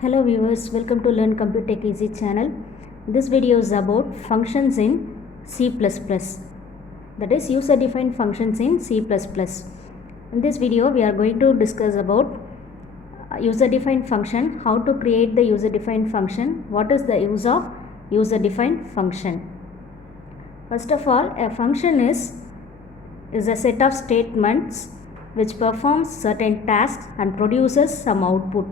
Hello viewers, welcome to Learn Computer Tech Easy channel. This video is about functions in C++, that is user defined functions in C++. In this video we are going to discuss about user defined function, how to create the user defined function, what is the use of user defined function. First of all, a function is a set of statements which performs certain tasks and produces some output.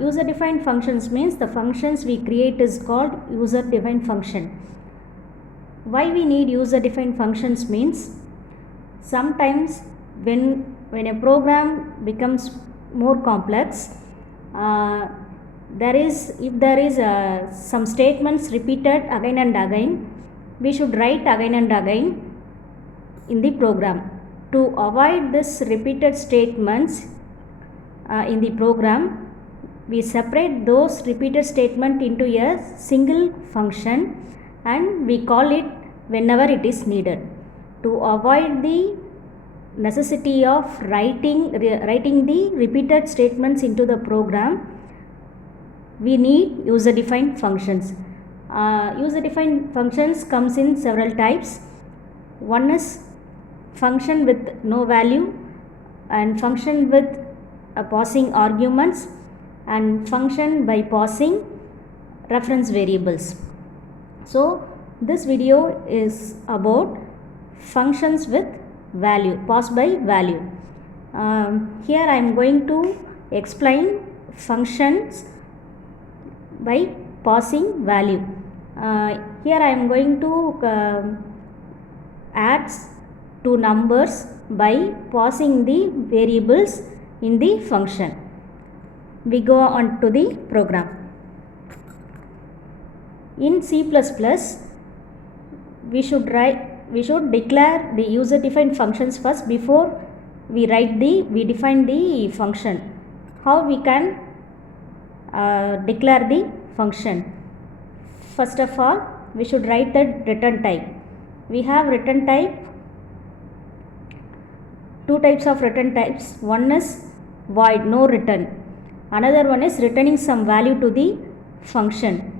User defined functions means the functions we create is called user defined function. Why we need user defined functions means sometimes when a program becomes more complex, if there is some statements repeated again and again, we should write again and again in the program. To avoid this repeated statements in the program, we separate those repeated statement into a single function and we call it whenever it is needed. To avoid the necessity of writing the repeated statements into the program, we need user defined functions. User defined functions comes in several types. One is function with no value and function with passing arguments and function by passing reference variables. So this video is about functions with value, pass by value. Here I am going to explain functions by passing value. Here I am going to add two numbers by passing the variables in the function. We go on to the program. In C++, we should declare the user defined functions first before we define the function. How we can declare the function? First of all, we should write the return type. We have return type, two types of return types. One is void, no return. Another one is returning some value to the function.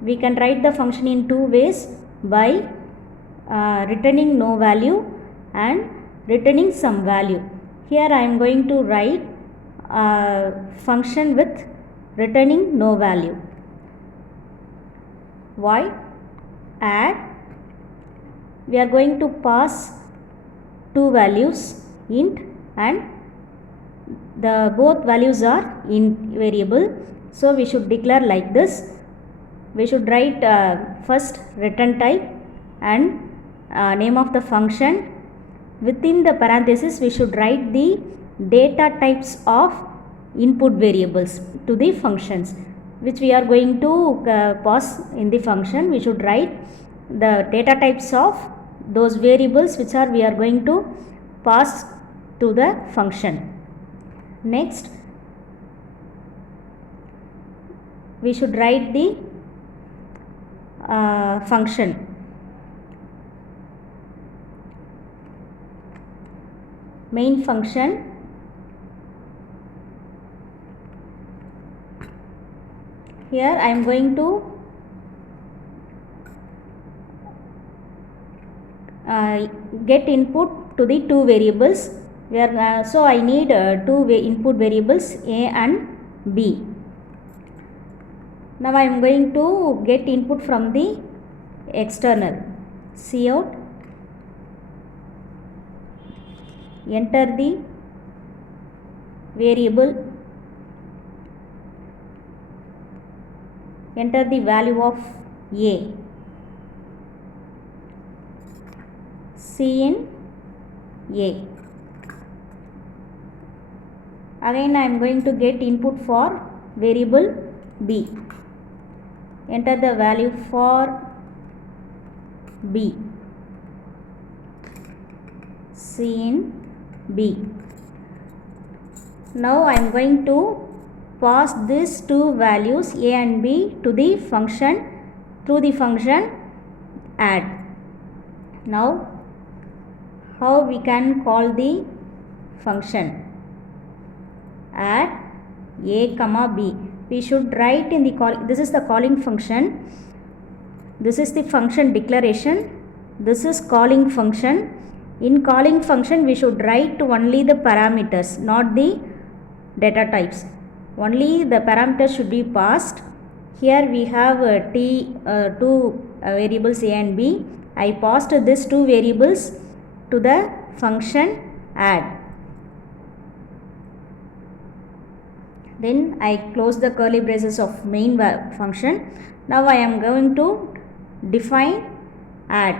We can write the function in two ways, by returning no value and returning some value. Here I am going to write function with returning no value. Void add, we are going to pass two values, int and both values are in variable, so we should declare like this. We should write first return type and name of the function. Within the parenthesis we should write the data types of input variables to the functions which we are going to pass in the function. We should write the data types of those variables which we are going to pass to the function. Next, we should write the function. Main function. Here I am going to get input to the two variables. So I need two input variables A and B. Now I am going to get input from the external. Cout, enter the variable, enter the value of A, cin A. Again I am going to get input for variable B. Enter the value for B, cin B. Now I am going to pass these two values A and B to the function through the function add. Now how we can call the function? Add A comma B. we should write in the this is the calling function, this is the function declaration, this is calling function. In calling function we should write only the parameters, not the data types. Only the parameters should be passed. Here we have two variables a and b. I passed these two variables to the function add. Then I close the curly braces of main function. Now I am going to define add.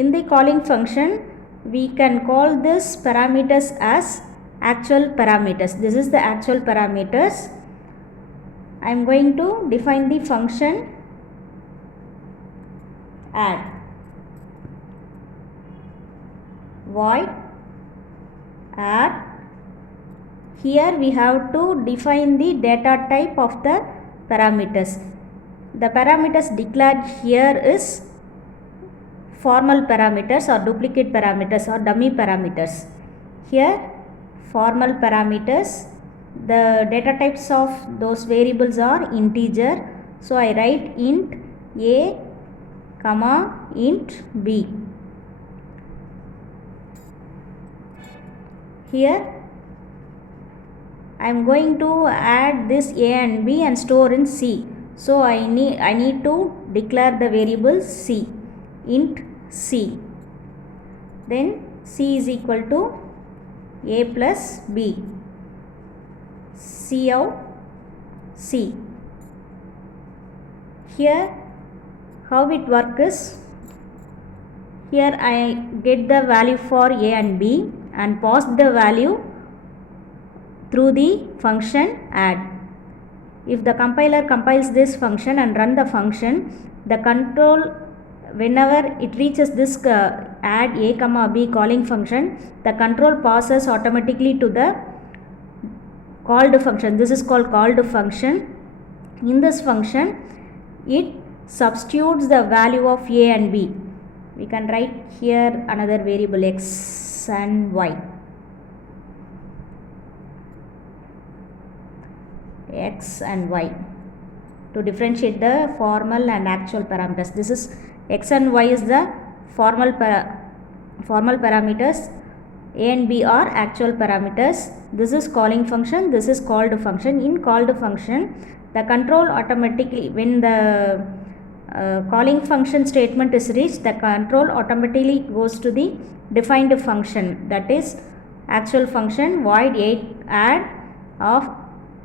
In the calling function we can call this parameters as actual parameters. This is the actual parameters. I am going to define the function add. Void add. Here we have to define the data type of the parameters. The parameters declared here is formal parameters or duplicate parameters or dummy parameters. Here formal parameters, the data types of those variables are integer. So I write int a comma int b. Here I am going to add this a and b and store in C. So I need to declare the variable C, int C. Then C is equal to a plus b. C out C. Here how it works is, here I get the value for a and b and pass the value through the function add. If the compiler compiles this function and run the function, the control, whenever it reaches this add a comma b calling function, the control passes automatically to the called function. This is called called function. In this function it substitutes the value of a and b. We can write here another variable x and y. X and y to differentiate the formal and actual parameters. This is x and y is the formal parameters, a and b are actual parameters. This is calling function, this is called function. In called function the control automatically, when the calling function statement is reached, the control automatically goes to the defined function, that is actual function void add of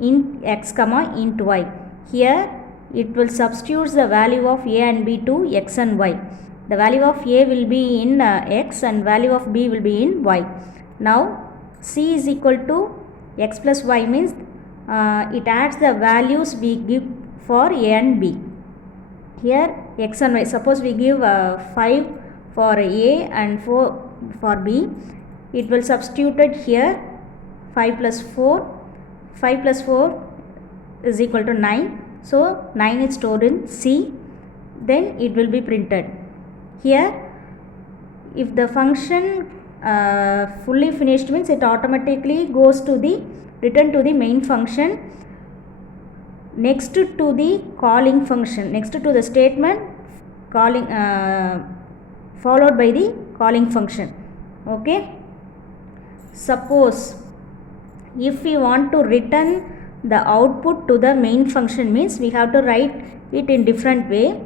int x comma int y. Here it will substitute the value of a and b to x and y. The value of a will be in x and value of b will be in y. Now C is equal to x plus y means it adds the values we give for a and b. Here x and y, suppose we give 5 for a and 4 for b, it will substitute it here 5 plus 4. 5 plus 4 is equal to 9. So 9 is stored in C, then it will be printed. Here if the function fully finished means it automatically goes to the return to the main function next to the calling function, next to the statement calling followed by the calling function. Okay. Suppose if we want to return the output to the main function means we have to write it in different way.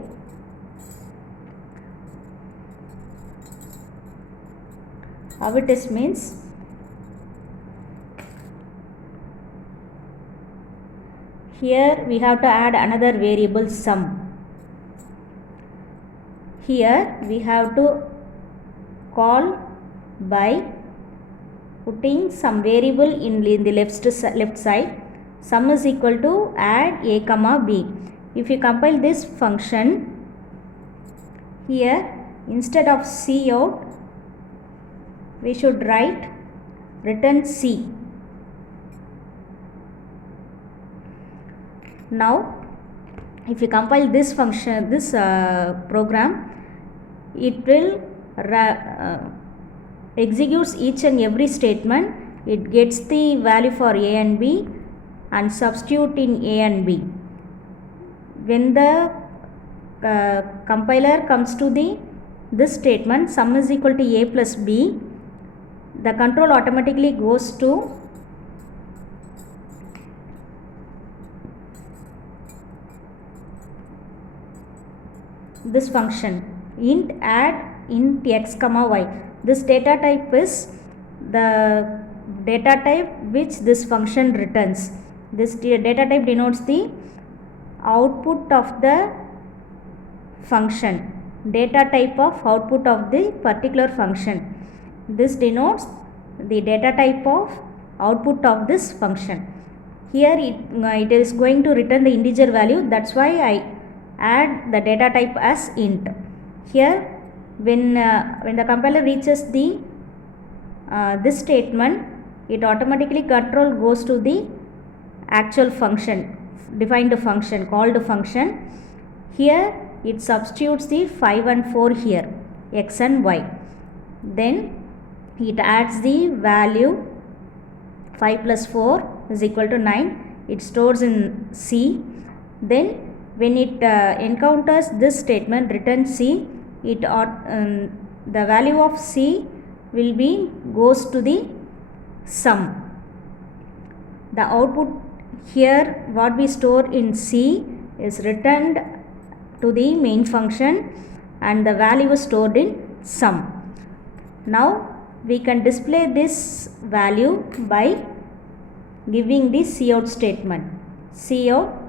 How it is means, here we have to add another variable sum. Here we have to call by putting some variable in the left side. Sum is equal to add a comma b. If you compile this function, here instead of C out we should write return C. Now if you compile this function, this program, it will executes each and every statement it gets the value for a and b and substitute in a and b. When the compiler comes to this statement, sum is equal to a plus b, the control automatically goes to this function int add int x comma y. This data type is the data type which this function returns. This data type denotes the output of the function, data type of output of the particular function. This denotes the data type of output of this function. Here it is going to return the integer value, that's why I add the data type as int. Here when the compiler reaches the this statement, it automatically control goes to the actual function, defined function, called function. Here it substitutes the 5 and 4 here, x and y. Then it adds the value 5 plus 4 is equal to 9. It stores in C. Then when it encounters this statement return C, it the value of C will be goes to the sum. The output here what we store in C is returned to the main function and the value is stored in sum. Now we can display this value by giving the cout statement. Cout,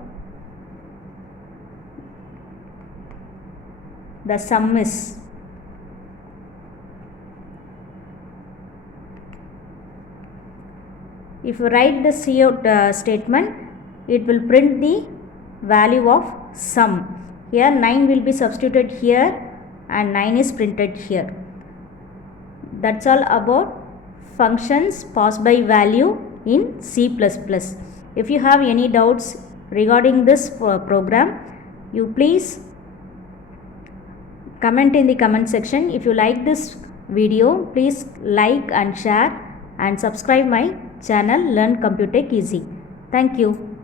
the sum is. If you write the cout statement, it will print the value of sum. Here 9 will be substituted here and 9 is printed here. That's all about functions pass by value in C++. If you have any doubts regarding this program, you please comment in the comment section. If you like this video, please like and share and subscribe my channel Learn Computer Easy. Thank you.